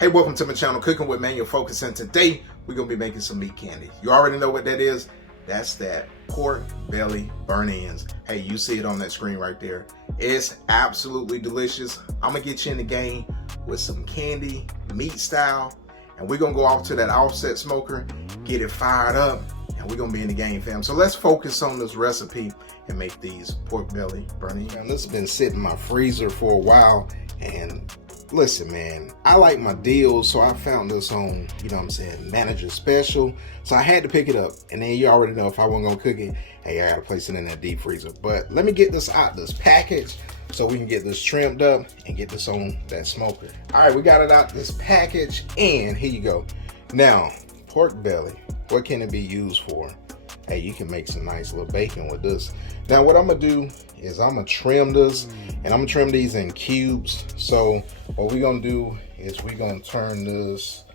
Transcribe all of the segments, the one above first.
Hey, welcome to my channel, Cooking with Manual Focus, and today we're going to be making some meat candy. You already know what that is. That's that pork belly burn ends. Hey, you see it on that screen right there. It's absolutely delicious. I'm going to get you in the game with some candy, meat style, and we're going to go off to that offset smoker, get it fired up, and we're going to be in the game, fam. So let's focus on this recipe and make these pork belly burn ends. This has been sitting in my freezer for a while, and listen, man, I like my deals, so I found this on, you know what I'm saying, Manager Special. So I had to pick it up. And then you already know if I wasn't gonna cook it, hey, I gotta place it in that deep freezer. But let me get this out this package so we can get this trimmed up and get this on that smoker. All right, we got it out this package, and here you go. Now, pork belly, what can it be used for? Hey, you can make some nice little bacon with this. Now, what I'm gonna do is I'm gonna trim this, and I'm gonna trim these in cubes. So what we're gonna do is we're gonna turn this,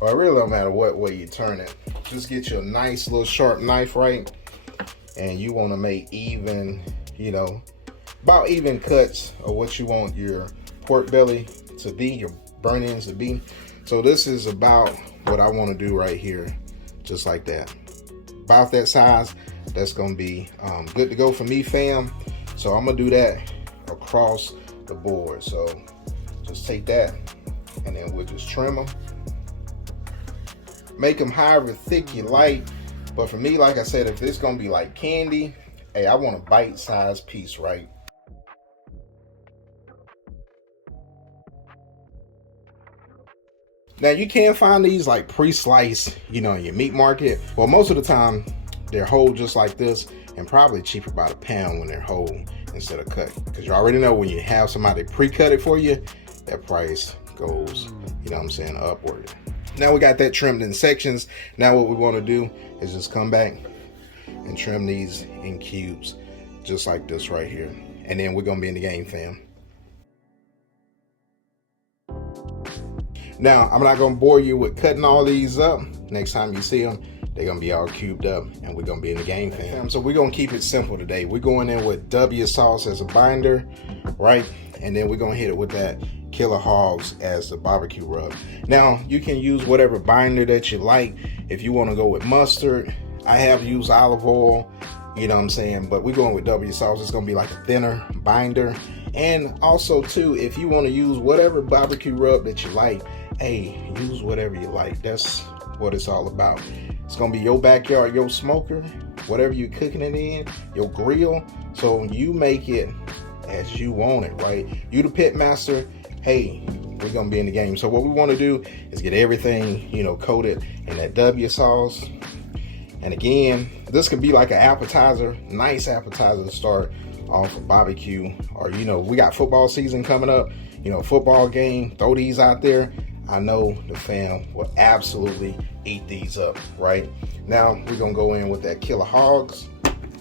or it really don't matter what way you turn it. Just get you a nice little sharp knife, right? And you wanna make even, you know, about even cuts of what you want your pork belly to be, your burn ends to be. So this is about what I wanna do right here, just like that. About that size, that's gonna be good to go for me, fam. So I'm gonna do that across the board. So just take that, and then we'll just trim them. Make them however thick you like. But for me, like I said, if it's gonna be like candy, hey, I want a bite-sized piece, right? Now you can find these like pre-sliced, you know, in your meat market. Well, most of the time they're whole just like this, and probably cheaper by the pound when they're whole instead of cut. Because you already know when you have somebody pre-cut it for you, that price goes, you know what I'm saying, upward. Now we got that trimmed in sections. Now what we want to do is just come back and trim these in cubes, just like this right here. And then we're gonna be in the game, fam. Now, I'm not gonna bore you with cutting all these up. Next time you see them, they're gonna be all cubed up, and we're gonna be in the game, fam. So we're gonna keep it simple today. We're going in with W sauce as a binder, right? And then we're gonna hit it with that Killer Hogs as the barbecue rub. Now, you can use whatever binder that you like. If you wanna go with mustard, I have used olive oil, you know what I'm saying? But we're going with W sauce. It's gonna be like a thinner binder. And also too, if you wanna use whatever barbecue rub that you like, hey, use whatever you like. That's what it's all about. It's gonna be your backyard, your smoker, whatever you're cooking it in, your grill. So you make it as you want it, right? You the pit master. Hey, we're gonna be in the game. So what we want to do is get everything, you know, coated in that W sauce. And again, this could be like an appetizer, nice appetizer to start off a barbecue. Or, you know, we got football season coming up, you know, football game, throw these out there. I know the fam will absolutely eat these up, right? Now we're gonna go in with that Killer Hogs,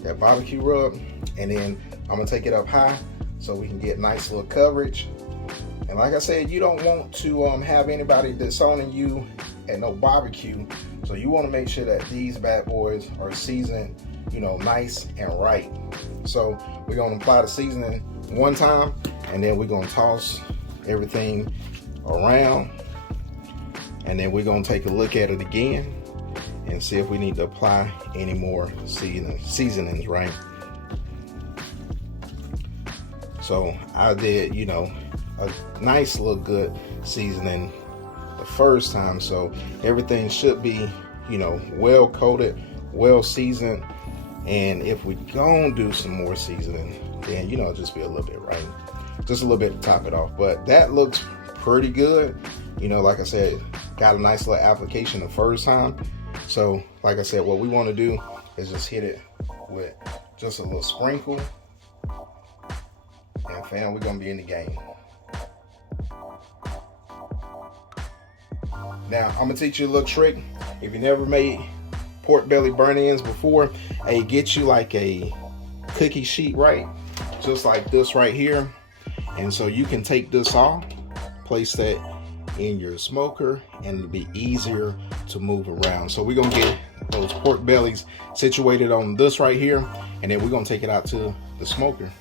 that barbecue rub, and then I'm gonna take it up high so we can get nice little coverage. And like I said, you don't want to have anybody disowning you at no barbecue, so you want to make sure that these bad boys are seasoned, you know, nice and right. So we're gonna apply the seasoning one time, and then we're gonna toss everything around. And then we're gonna take a look at it again and see if we need to apply any more seasonings, right? So I did, you know, a nice little good seasoning the first time. So everything should be, you know, well coated, well seasoned. And if we gonna do some more seasoning, then, you know, just be a little bit, right? Just a little bit to top it off. But that looks pretty good. You know, like I said, got a nice little application the first time. So like I said, what we want to do is just hit it with just a little sprinkle, and fam, we're gonna be in the game. Now I'm gonna teach you a little trick. If you never made pork belly burn ends before, hey, get you like a cookie sheet, right? Just like this right here. And so you can take this off, place that in your smoker, and it'll be easier to move around. So we're gonna get those pork bellies situated on this right here, and then we're gonna take it out to the smoker.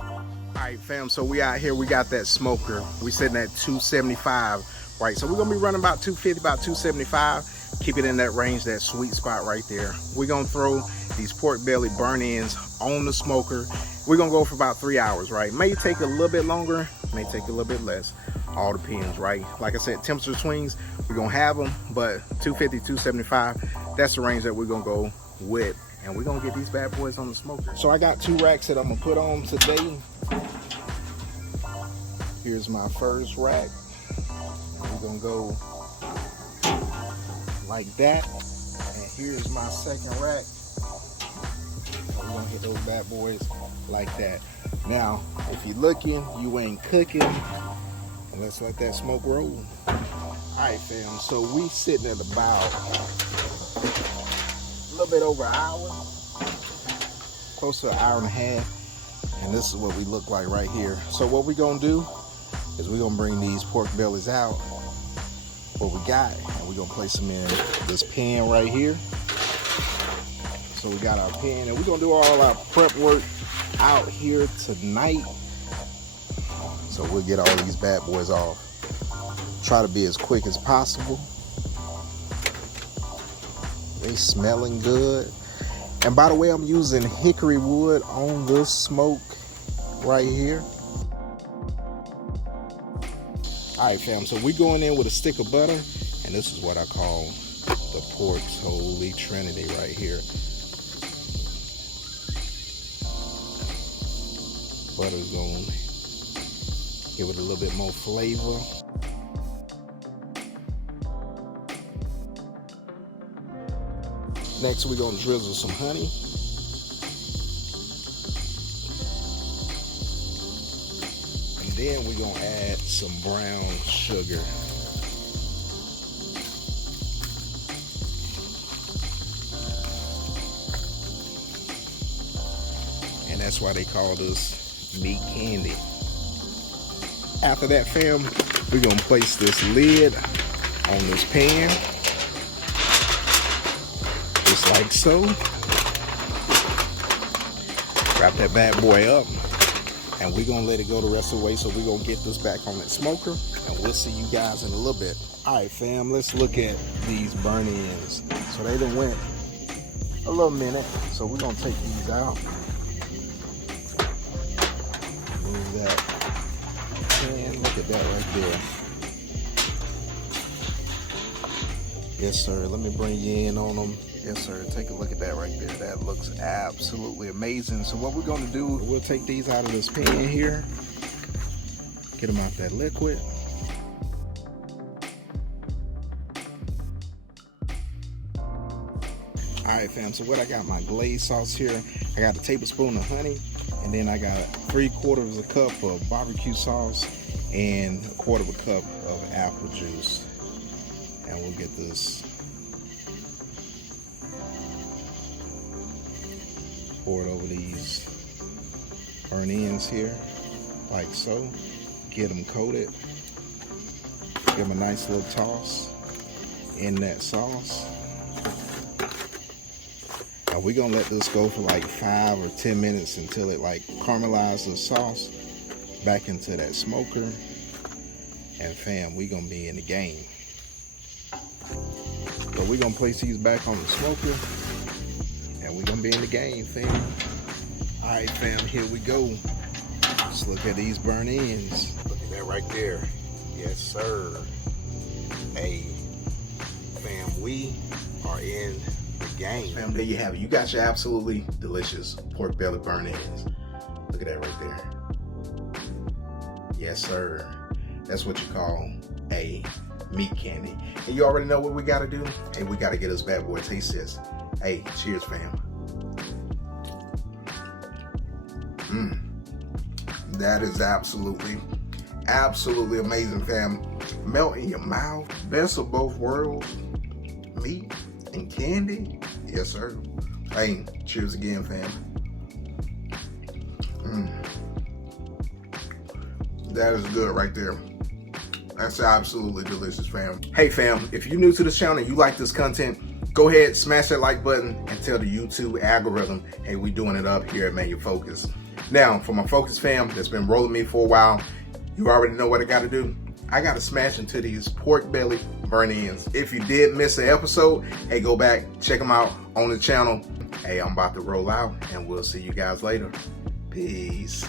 All right, Fam, so we out here, we got that smoker. We sitting at 275, right? So we're gonna be running about 250, about 275. Keep it in that range, that sweet spot right there. We're gonna throw these pork belly burn ends on the smoker. We're gonna go for about 3 hours, right? May take a little bit longer, may take a little bit less. All depends, right? Like I said, temperature swings, we're gonna have them, but 250, 275, that's the range that we're gonna go with. And we're gonna get these bad boys on the smoker. So I got 2 racks that I'm gonna put on today. Here's my first rack. We're gonna go like that. And here's my second rack. So we're gonna hit those bad boys like that. Now, if you're looking, you ain't cooking. Let's let that smoke roll. All right, fam, so we sitting at about a little bit over an hour, close to an hour and a half, and this is what we look like right here. So what we're gonna do is we're gonna bring these pork bellies out, what we got, and we're gonna place them in this pan right here. So we got our pan, and we're gonna do all our prep work out here tonight. So we'll get all these bad boys off. Try to be as quick as possible. They smelling good. And by the way, I'm using hickory wood on this smoke right here. All right, fam, so we're going in with a stick of butter, and this is what I call the pork's holy trinity right here. Butter's gonna give it a little bit more flavor. Next, we're gonna drizzle some honey. And then we're gonna add some brown sugar. And that's why they call this meat candy. After that, fam, we're gonna place this lid on this pan, just like so. Wrap that bad boy up, and we're gonna let it go the rest of the way. So we're gonna get this back on that smoker, and we'll see you guys in a little bit. All right, fam, let's look at these burn ends. So they done went a little minute, so we're gonna take these out. Move that. And look at that right there. Yes, sir. Let me bring you in on them. Yes, sir. Take a look at that right there. That looks absolutely amazing. So what we're going to do, we'll take these out of this pan here. Get them out that liquid. All right, fam. So what I got, my glaze sauce here. I got a tablespoon of honey. And then I got 3/4 cup of barbecue sauce and 1/4 cup of apple juice. And we'll get this poured over these burn ends here, like so. Get them coated. Give them a nice little toss in that sauce. We're gonna let this go for like 5 or 10 minutes until it like caramelizes the sauce back into that smoker. And fam, we're gonna be in the game. So we're gonna place these back on the smoker, and we're gonna be in the game, fam. All right, fam, here we go. Let's look at these burn ends. Look at that right there. Yes, sir. Hey, fam, we are in the game. Fam, there you have it. You got your absolutely delicious pork belly burn ends. Look at that right there. Yes, sir. That's what you call a meat candy. And you already know what we gotta do. Hey, we gotta get this bad boy taste test. Hey, cheers, fam. That is absolutely amazing, fam. Melt in your mouth. Best of both worlds. Meat and candy. Yes, sir. Hey, cheers again, fam. That is good right there. That's absolutely delicious, fam. Hey, fam, if you're new to this channel and you like this content, go ahead, smash that like button and tell the YouTube algorithm, hey, we doing it up here at Man Your Focus. Now, for my Focus fam that's been rolling me for a while, you already know what I got to do. I got to smash into these pork belly burnt ends. If you did miss an episode, hey, go back, check them out on the channel. Hey, I'm about to roll out, and we'll see you guys later. Peace.